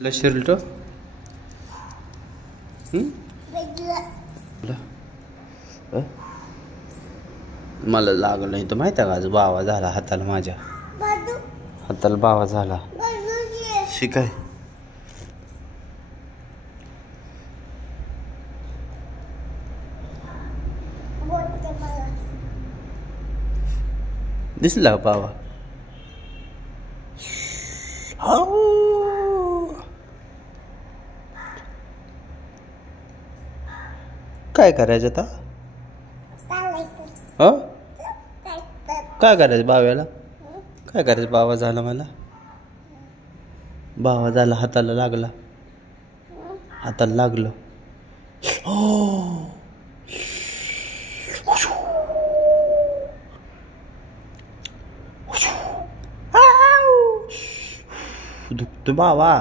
Shirt मला लागलं नाही तर माहिती का आज बावा झाला हाताला माझ्या हाताला बावा झाला शिकाय दिसला बावा काय करायचं आता हो काय करायचं बाव्याला काय करायचं बावा झाला मला बावा झाला हाताला लागला हाताला लागलं दुखतो बावा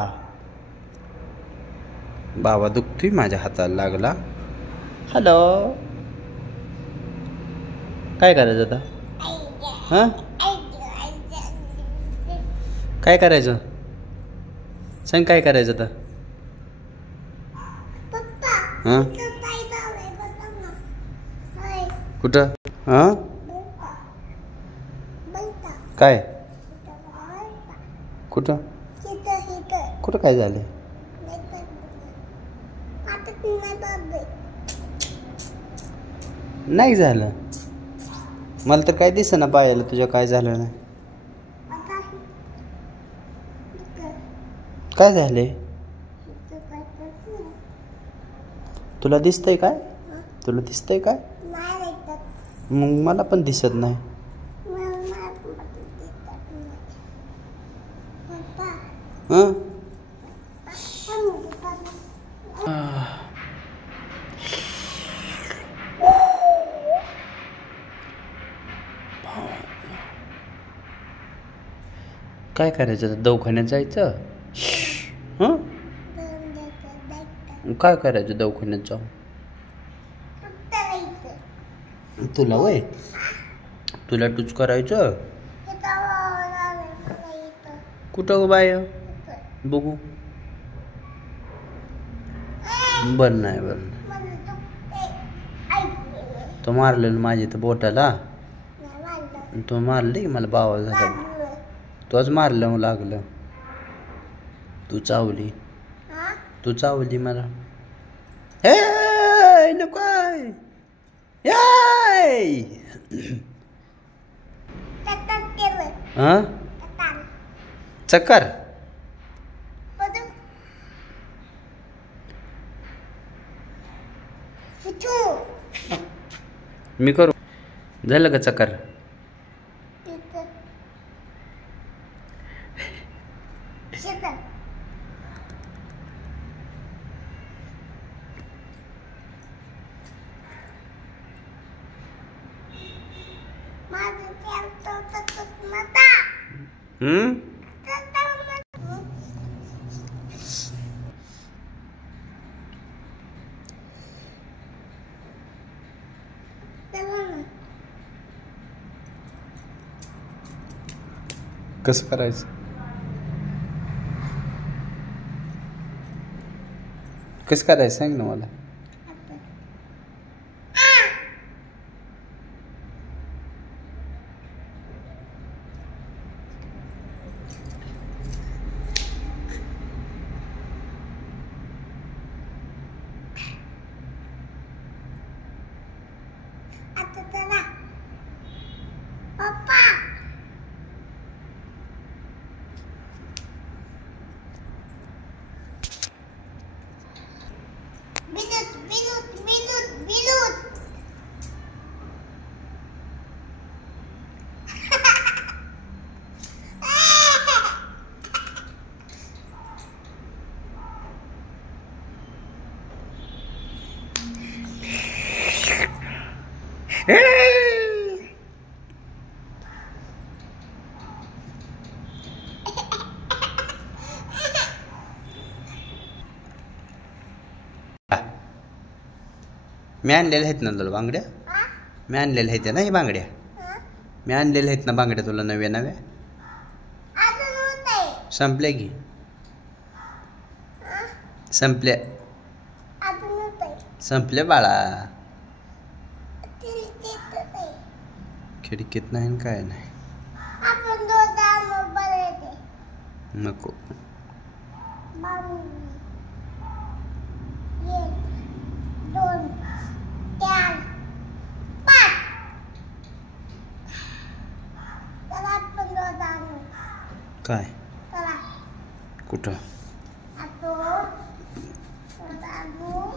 बावा दुखतोय माझ्या हाताला लागला हॅलो काय करायचं आता हां काय करायचं सांग काय करायचं आता हां कुठं हां काय कुठं कुठं काय झालं नाही झालं मला तर काय दिसेना पायाला तुझ्या काय झालं नाही काय झाले तुला दिसतंय काय तुला दिसतंय काय मग मला पण दिसत नाही हं काय करायचं दवाखान्यात जायचं हं काय करायचं दवाखान्यात जाऊन तुला वय तुला टूच करायचं कुठं बाय बघू बर नाही बर तो मारलेलं माझी तर बोटाला तो मारले मला बावा झाला तोच मारलं लागलं तू चावली मला हे नको हां चक्कर मी करू झालं का चक्कर कसं करायचं कसं करायचं सांग ना मला मी आणलेल्या आहेत ना तुला बांगड्या मी आणलेल्या आहेत ना हे बांगड्या मी आणलेल्या आहेत ना बांगड्या तुला नव्या नव्या संपल्या की संपल्या संपले बाळा. खिडकीत नाही काय नाही. नको काय कुठं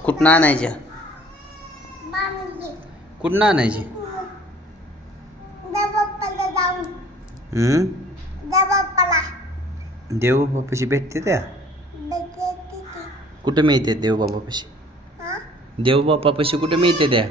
कुठं आणायच्या कुठं आणायची. देवबापाशी भेटते त्या कुठं मिळते देवबापाशी. देवबापाशी कुठं मिळते त्या.